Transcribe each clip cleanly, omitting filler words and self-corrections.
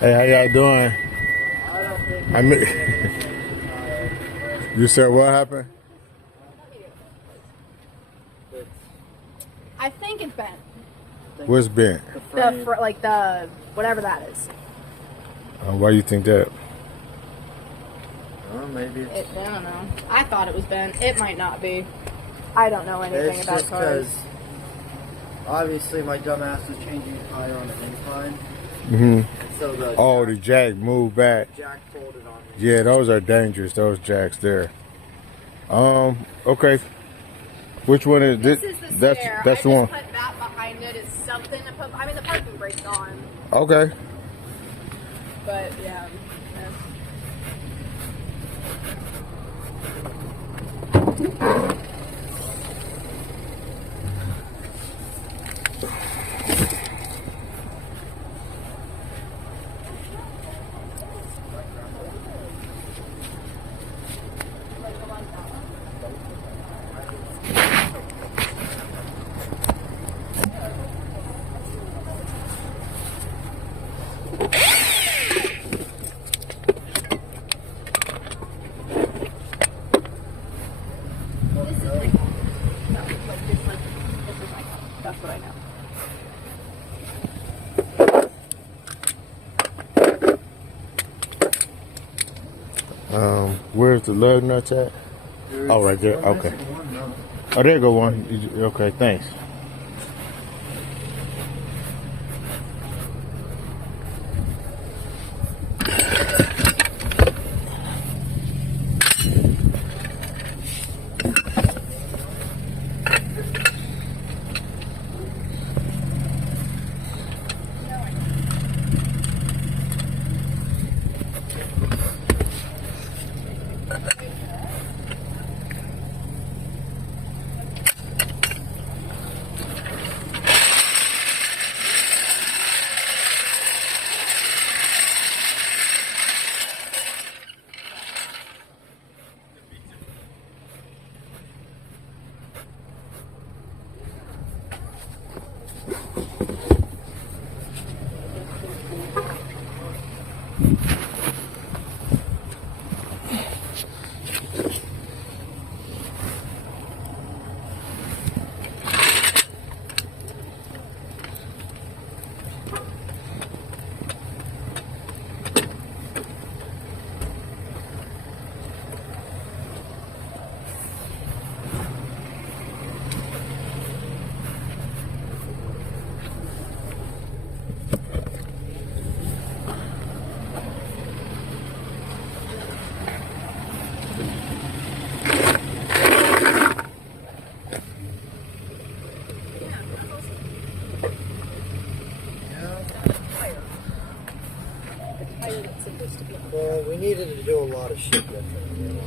Hey, how y'all doing? I mean, you said what happened? I think it's bent. What's bent? Like the whatever that is. Why you think that? Oh, maybe I don't know. I thought it was bent. It might not be. I don't know anything about cars. Obviously my dumbass was changing a tire on an incline. Mm-hmm. So the jack moved back. Jack folded on me. Yeah, those are dangerous. Those jacks there. Okay. Which one is this? Is the that's stair. that's the I one. just put that behind it as something to put. I mean, the parking brake's on. Okay. But yeah. That's what I know. Where's the lug nuts at? Oh, right there. Okay. Oh, there go one. Okay, thanks. Well, we needed to do a lot of shit different. You know?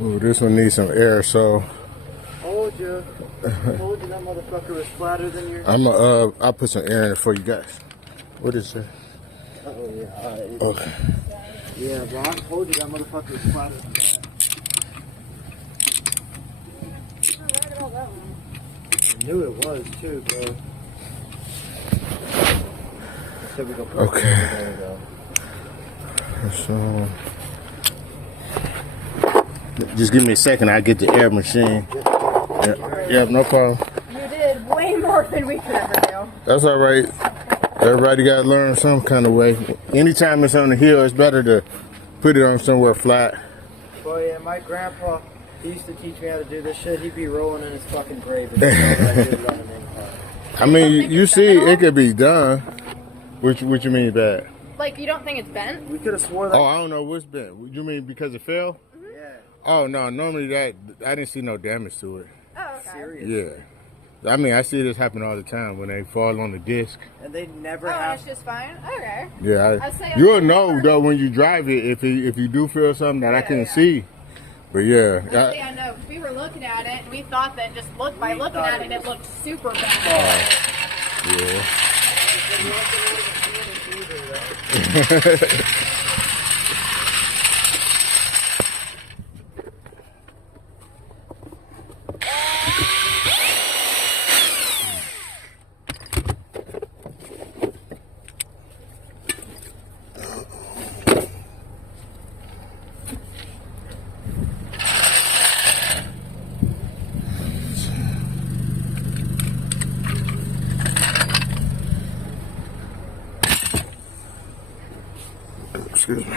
Ooh, this one needs some air, so Told you. Told you that motherfucker was flatter than your. I'll put some air in it for you guys. What is it? Oh yeah. Okay. Yeah, bro. I told you that motherfucker was flatter than that. I knew it was too, bro. Should we go Okay. There we go. So, just give me a second. I'll get the air machine. Yeah, no problem. You did way more than we could ever do. That's all right. Everybody got to learn some kind of way. Anytime it's on the hill, it's better to put it on somewhere flat. Boy, yeah, my grandpa, he used to teach me how to do this shit. He'd be rolling in his fucking grave. And I did it on an incline. I mean, you see, it could be done. What you mean bad? Like, you don't think it's bent? We could have swore that. Oh, I don't know what's been. You mean because it fell? Yeah. Oh, no. Normally I didn't see no damage to it. Oh, okay. Serious. Yeah. I mean, I see this happen all the time when they fall on the disc. And they never Oh, have. it's just fine? Okay. Yeah. I'd say You'll okay. know, though, when you drive it, if you do feel something that I couldn't see. But, yeah. Actually, I know, 'cause we were looking at it, and we thought that just by looking at it, it looked super bent. Yeah. Excuse me.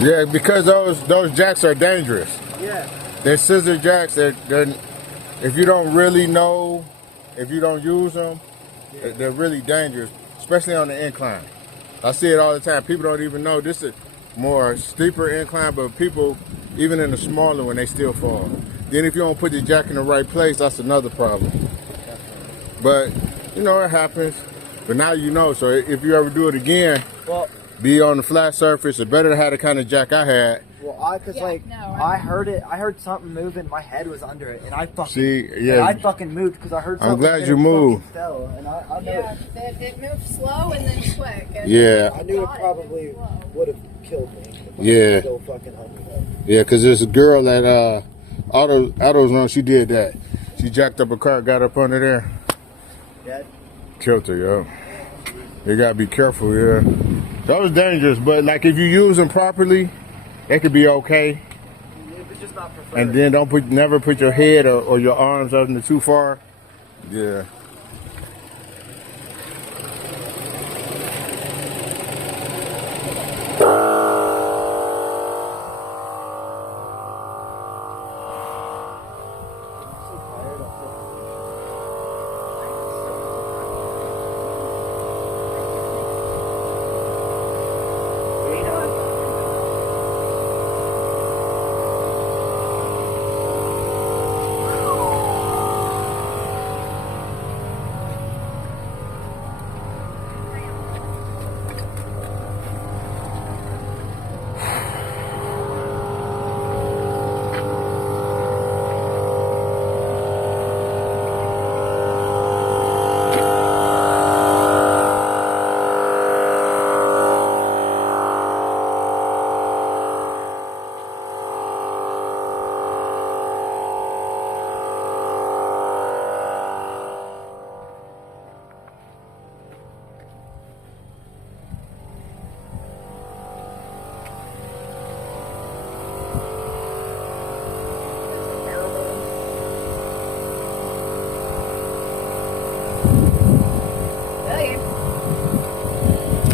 Yeah, because those jacks are dangerous. Yeah. They're scissor jacks. They're if you don't really know, if you don't use them, they're really dangerous, especially on the incline. I see it all the time. People don't even know this is more steeper incline, but people, even in the smaller one, they still fall. Then if you don't put the jack in the right place, that's another problem. But, you know, it happens. But now you know, so if you ever do it again, Well, be on the flat surface. It's better to have the kind of jack I had. well, I heard it. I heard something moving. My head was under it, and I fucking I fucking moved because I heard something. I'm glad and you it moved. fucking Fell, and I knew Yeah, it moved slow and then quick. And Yeah. I knew it probably would have killed me. If I Yeah. was still fucking under it. Yeah, because there's a girl that AutoZone, she did that. She jacked up a car, got up under there, Dead. killed her, yo. You gotta be careful, yeah. That was dangerous, but like if you use them properly, it could be okay. It's just not preferred. And then never put your head or your arms up in too far. Yeah.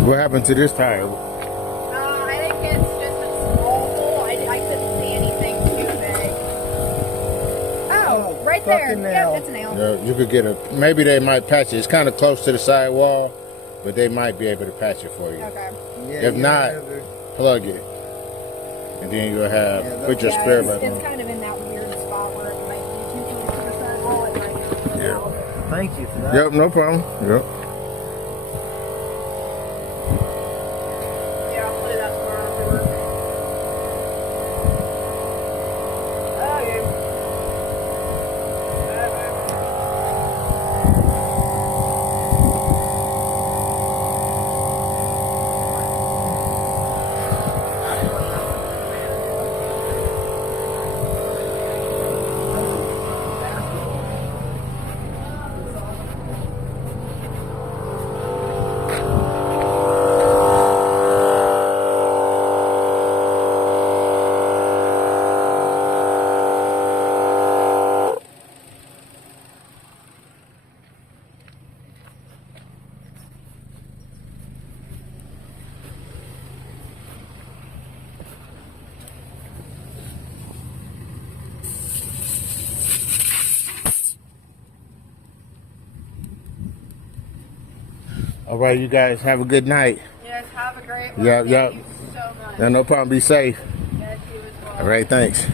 What happened to this tire? I think it's just a small hole. I couldn't see anything too big. Oh, right there. fucking Yep, nail. it's a nail. You could get a, maybe they might patch it. It's kind of close to the sidewall, but they might be able to patch it for you. Okay. Yeah, If not, plug it. And then you'll have, put your spare back it's on. kind of in that weird spot where it might be too close to the sidewall. It might Yeah. Thank you for that. Yep, no problem. Yep. Yeah, I'll put it up tomorrow after work. Okay. All right, you guys have a good night. Yes, have a great one. Yep, yep. Thank you so much. Yeah, no problem. Be safe. Yes, you as well. All right, thanks.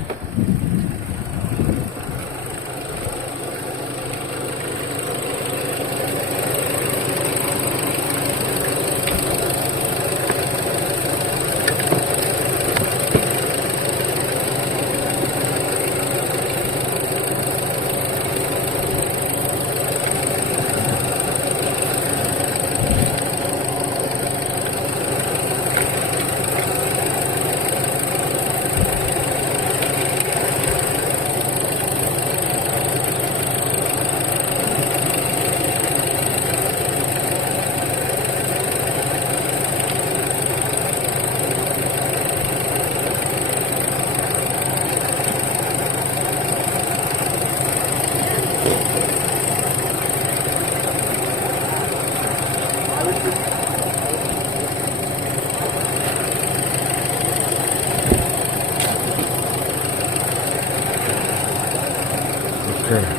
Okay.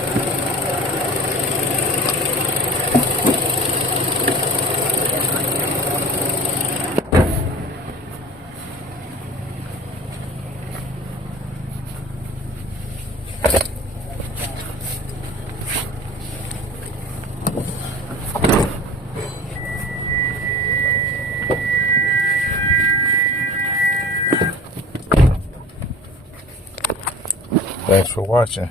Thanks for watching.